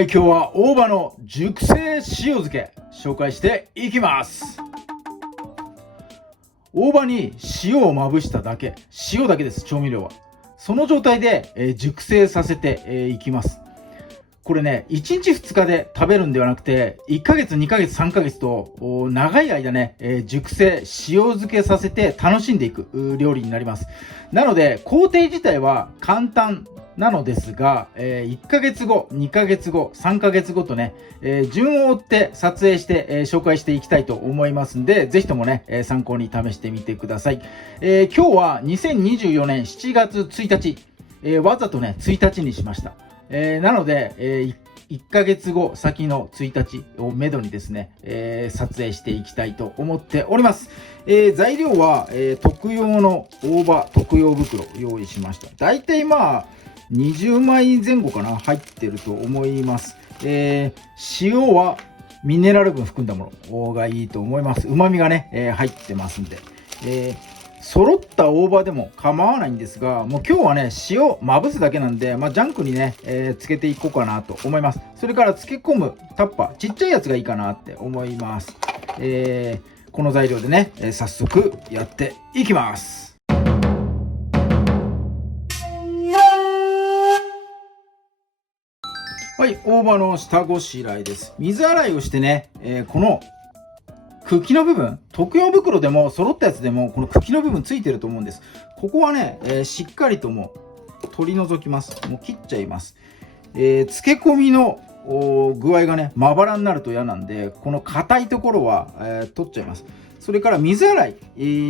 はい、今日は大葉の熟成塩漬け紹介していきます。大葉に塩をまぶしただけ、塩だけです、調味料は。その状態で、熟成させていきます。これね、1日2日で食べるんではなくて、1ヶ月、2ヶ月、3ヶ月と長い間ね、熟成、塩漬けさせて楽しんでいく料理になります。なので、工程自体は簡単なのですが、1ヶ月後、2ヶ月後、3ヶ月後とね、順を追って撮影して、紹介していきたいと思いますんで、ぜひともね、参考に試してみてください。今日は2024年7月1日、わざとね、1日にしました。なので、1ヶ月後先の1日をめどにですね、撮影していきたいと思っております。材料は、特用の大葉特用袋を用意しました。だいたい20枚前後かな、入ってると思います。塩はミネラル分含んだものがいいと思います。旨味がね、入ってますんで。揃った大葉でも構わないんですが、もう今日はね、塩まぶすだけなんで、ジャンクにね、つけていこうかなと思います。それから漬け込むタッパー、ちっちゃいやつがいいかなって思います。この材料でね、早速やっていきます。はい、大葉の下ごしらえです。水洗いをしてね、この茎の部分、特用袋でも揃ったやつでもこの茎の部分ついてると思うんです。ここはね、しっかりともう取り除きます。もう切っちゃいます。漬け込みの具合がね、まばらになると嫌なんで、この硬いところは、取っちゃいます。それから水洗い、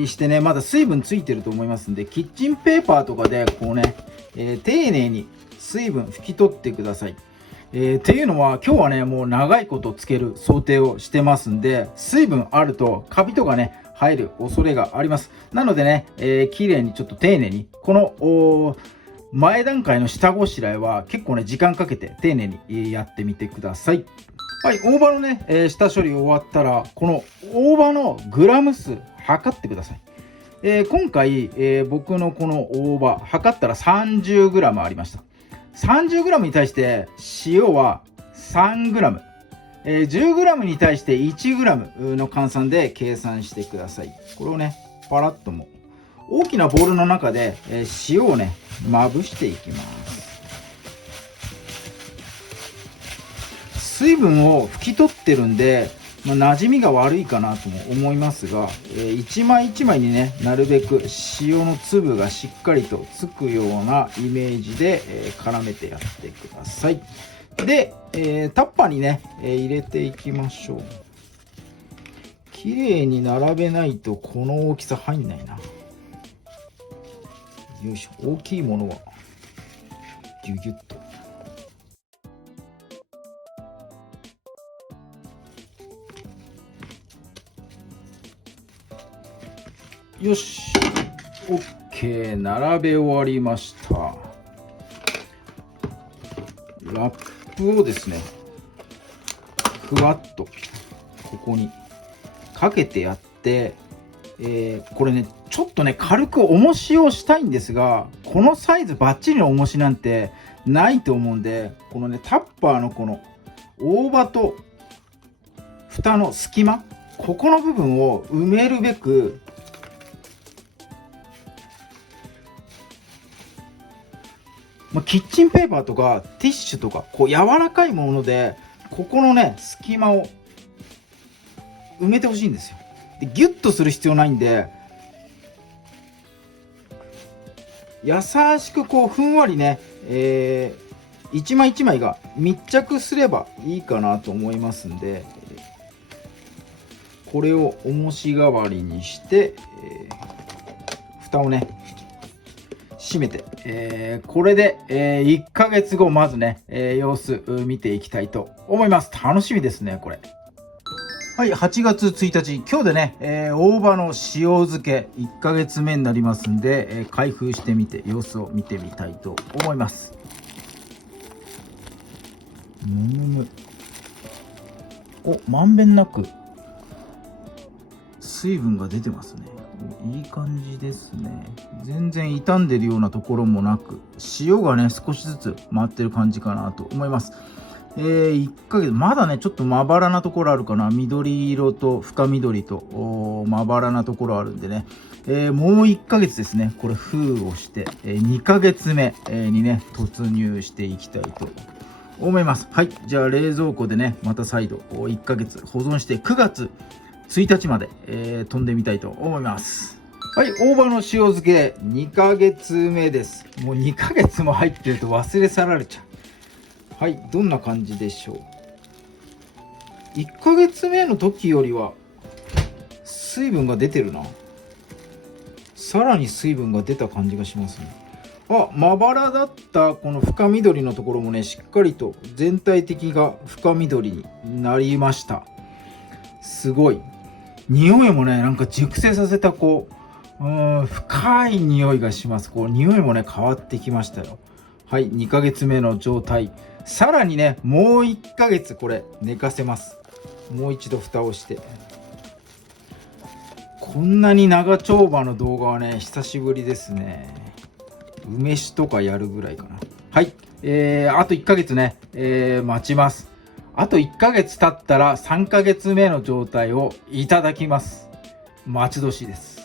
してね、まだ水分ついてると思いますんで、キッチンペーパーとかでこうね、丁寧に水分拭き取ってください。っていうのは今日はね、もう長いことつける想定をしてますんで、水分あるとカビとかね、入る恐れがあります。なのでね、綺麗にちょっと丁寧に、この前段階の下ごしらえは結構ね、時間かけて丁寧にやってみてください。はい、大葉のね、下処理終わったら、この大葉のグラム数測ってください。今回、僕のこの大葉測ったら 30g ありました。30g に対して塩は 3g、10g に対して 1g の換算で計算してください。これをね、パラッとも大きなボウルの中で塩をね、まぶしていきます。水分を拭き取ってるんで、馴染みが悪いかなとも思いますが、一枚一枚にね、なるべく塩の粒がしっかりとつくようなイメージで、絡めてやってください。で、タッパーにね、入れていきましょう。綺麗に並べないとこの大きさ入んないな。よいしょ、大きいものはギュギュッと。よし、OK、並べ終わりました。ラップをですね、ふわっとここにかけてやって、これね、ちょっとね、軽く重しをしたいんですが、このサイズバッチリの重しなんてないと思うんで、このね、タッパーのこの大葉と蓋の隙間、ここの部分を埋めるべく、キッチンペーパーとかティッシュとかこう柔らかいものでここのね、隙間を埋めてほしいんですよ。でギュッとする必要ないんで、優しくこうふんわりね、一枚一枚が密着すればいいかなと思いますんで、これを重し代わりにして、蓋をね閉めて、これで、1ヶ月後まずね、様子見ていきたいと思います。楽しみですね、これ。はい、8月1日、今日でね、大葉の塩漬け1ヶ月目になりますんで、開封してみて様子を見てみたいと思います。まんべんなく水分が出てますね。いい感じですね。全然傷んでるようなところもなく、塩がね少しずつ回ってる感じかなと思います。1ヶ月、まだね、ちょっとまばらなところあるかな。緑色と深緑とまばらなところあるんでね。もう1ヶ月ですね。これ封をして、2ヶ月目、にね、突入していきたいと思います。はい。じゃあ冷蔵庫でね、また再度1ヶ月保存して9月1日まで、飛んでみたいと思います。はい。大葉の塩漬け2ヶ月目です。もう2ヶ月も入ってると忘れ去られちゃう。はい。どんな感じでしょう。1ヶ月目の時よりは水分が出てるな。さらに水分が出た感じがしますね。まばらだったこの深緑のところもね、しっかりと全体的が深緑になりました。すごい。匂いもね、なんか熟成させた深い匂いがします。匂いもね、変わってきましたよ。はい、2ヶ月目の状態。さらにね、もう1ヶ月これ寝かせます。もう一度蓋をして。こんなに長丁場の動画はね、久しぶりですね。梅酒とかやるぐらいかな。はい。あと1ヶ月ね、待ちます。あと1ヶ月経ったら3ヶ月目の状態をいただきます。待ち遠しいです。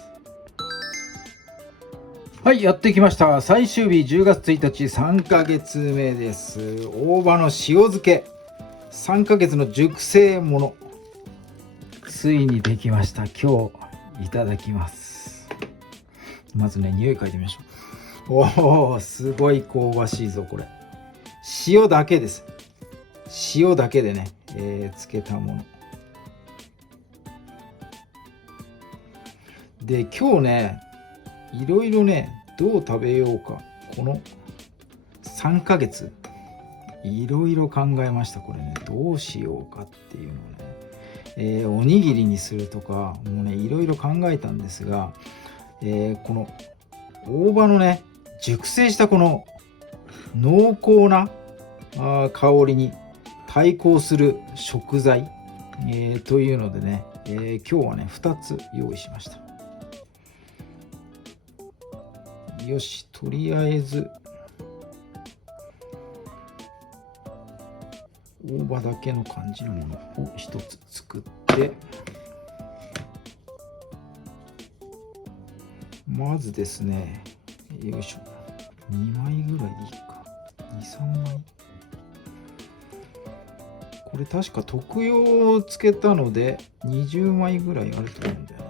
はい、やってきました。最終日10月1日、3ヶ月目です。大葉の塩漬け。3ヶ月の熟成もの。ついにできました。今日いただきます。まずね、匂い嗅いでみましょう。おお、すごい香ばしいぞこれ。塩だけです。塩だけでね、漬けたもので、今日ね、いろいろね、どう食べようか、この3ヶ月いろいろ考えました。これね、どうしようかっていうのをね、おにぎりにするとかもうね、いろいろ考えたんですが、この大葉のね、熟成したこの濃厚な香りに対抗する食材、というのでね、今日はね2つ用意しました。よし、とりあえず大葉だけの感じのものを1つ作って、まずですね、よいしょ、2枚ぐらいでいいか、2、3枚。これ確か特用をつけたので20枚ぐらいあると思うんだよな。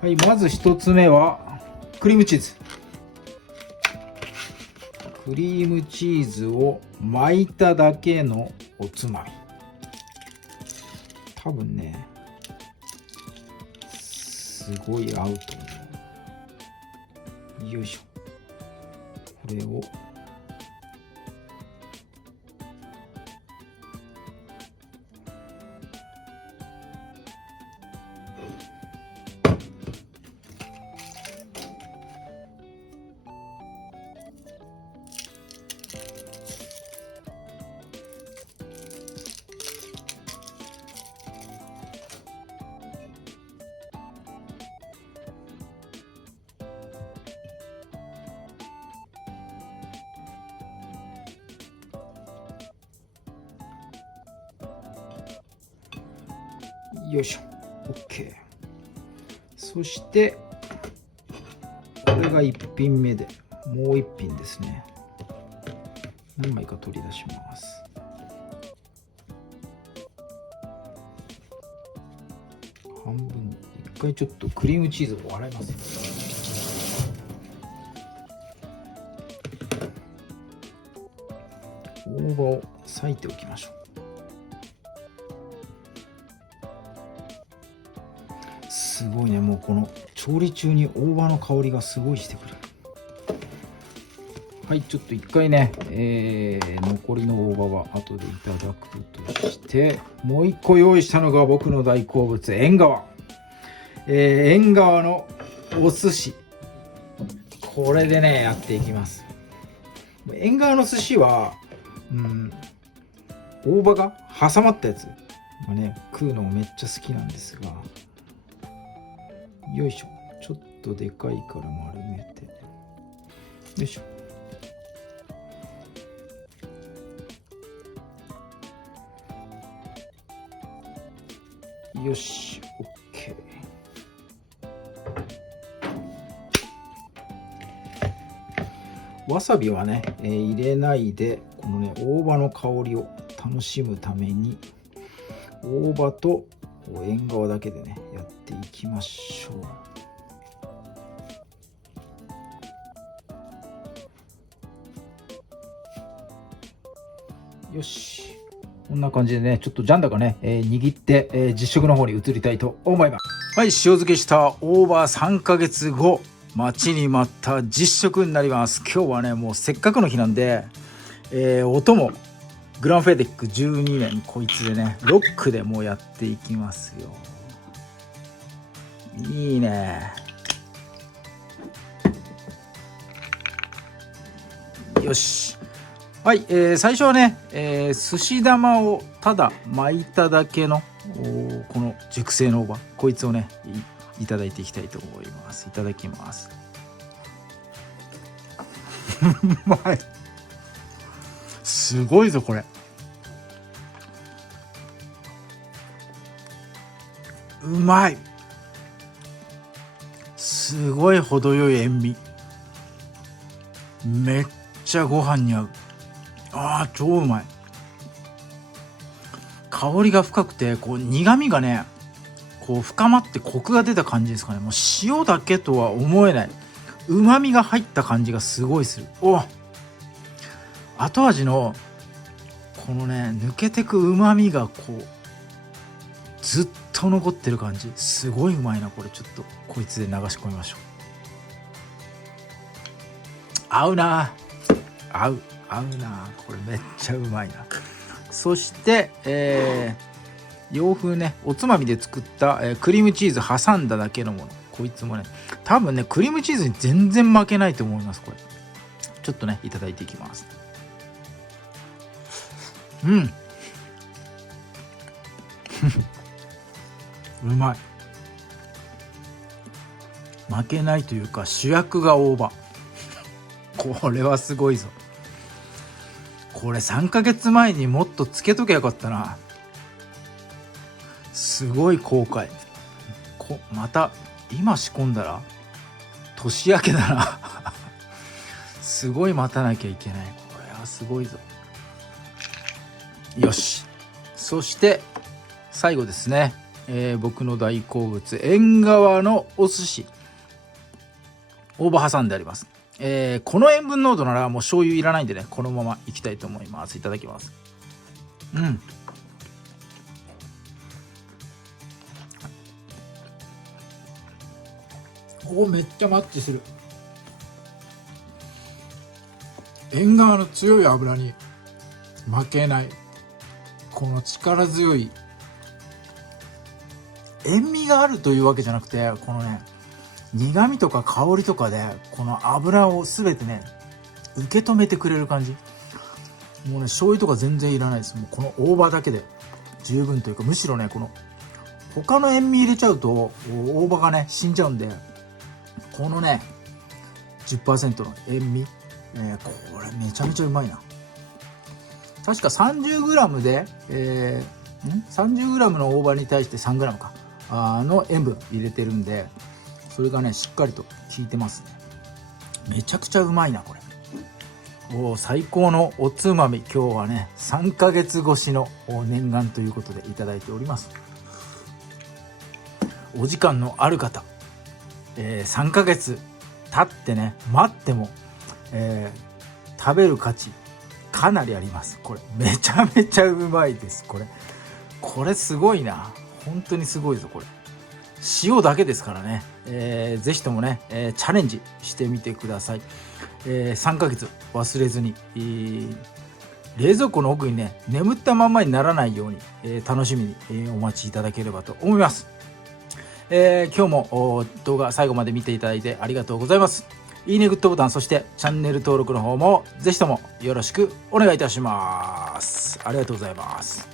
はい、まず1つ目はクリームチーズ。クリームチーズを巻いただけのおつまみ。多分ね、すごい合うと思う。よいしょ。これをよいしょ。 OK。 そしてこれが1品目で、もう1品ですね。何枚か取り出します。半分、一回ちょっとクリームチーズを洗います。大葉を裂いておきましょう。すごいね、もうこの調理中に大葉の香りがすごいしてくる。はい、ちょっと一回ね、残りの大葉は後でいただくとして、もう一個用意したのが僕の大好物、縁側。縁側のお寿司。これでね、やっていきます。縁側の寿司は、大葉が挟まったやつがね、食うのもめっちゃ好きなんですが、よいしょ。ちょっとでかいから丸めて、よいしょ。よし OK。 わさびはね、入れないで、このね大葉の香りを楽しむために大葉と縁側だけでねやっていきましょう。よし、こんな感じでね、ちょっとジャンダがね、握って、実食の方に移りたいと思います。はい、塩漬けした大葉3ヶ月後、待ちに待った実食になります。今日はねもうせっかくの日なんで、音もグランフェデック12年こいつでねロックでもうやっていきますよ。いいね。よし。はい、最初はね、寿司玉をただ巻いただけのこの熟成の大葉、こいつをねいただいていきたいと思います。いただきます。うまい。すごいぞこれ。うまい。すごい程よい塩味。めっちゃご飯に合う。あー超うまい。香りが深くてこう苦味がねこう深まってコクが出た感じですかね。もう塩だけとは思えない旨味が入った感じがすごいする。後味のこのね抜けてく旨味がこうずっと残ってる感じ、すごいうまいなこれ。ちょっとこいつで流し込みましょう。合うな、合うな、これめっちゃうまいな。そして、洋風ねおつまみで作った、クリームチーズ挟んだだけのもの、こいつもね多分ねクリームチーズに全然負けないと思います。これちょっとねいただいていきます。うまい。負けないというか主役が大葉。これはすごいぞ。これ3ヶ月前にもっとつけときゃよかったな。すごい後悔。また今仕込んだら年明けだな。すごい待たなきゃいけない。これはすごいぞ。よし。そして最後ですね、僕の大好物縁側のお寿司、大葉挟んであります。この塩分濃度ならもう醤油いらないんでねこのままいきたいと思います。いただきます。めっちゃマッチする。縁側の強い油に負けないこの力強い塩味があるというわけじゃなくて、このね苦味とか香りとかでこの油を全てね受け止めてくれる感じ。もうね醤油とか全然いらないです。もうこの大葉だけで十分というか、むしろねこの他の塩味入れちゃうと大葉がね死んじゃうんで、このね 10% の塩味、これめちゃめちゃうまいな。確か 30g で、30g の大葉に対して 3g かの塩分入れてるんで、それがねしっかりと効いてますね。めちゃくちゃうまいなこれ。最高のおつまみ。今日はね3ヶ月越しの念願ということでいただいております。お時間のある方、3ヶ月経ってね待っても、食べる価値かなりあります。これめちゃめちゃうまいです。これすごいな、本当にすごいぞこれ。塩だけですからね、ぜひともね、チャレンジしてみてください。3ヶ月忘れずに、冷蔵庫の奥にね眠ったままにならないように、楽しみに、お待ちいただければと思います。今日も動画最後まで見ていただいてありがとうございます。いいねグッドボタン、そしてチャンネル登録の方もぜひともよろしくお願いいたします。ありがとうございます。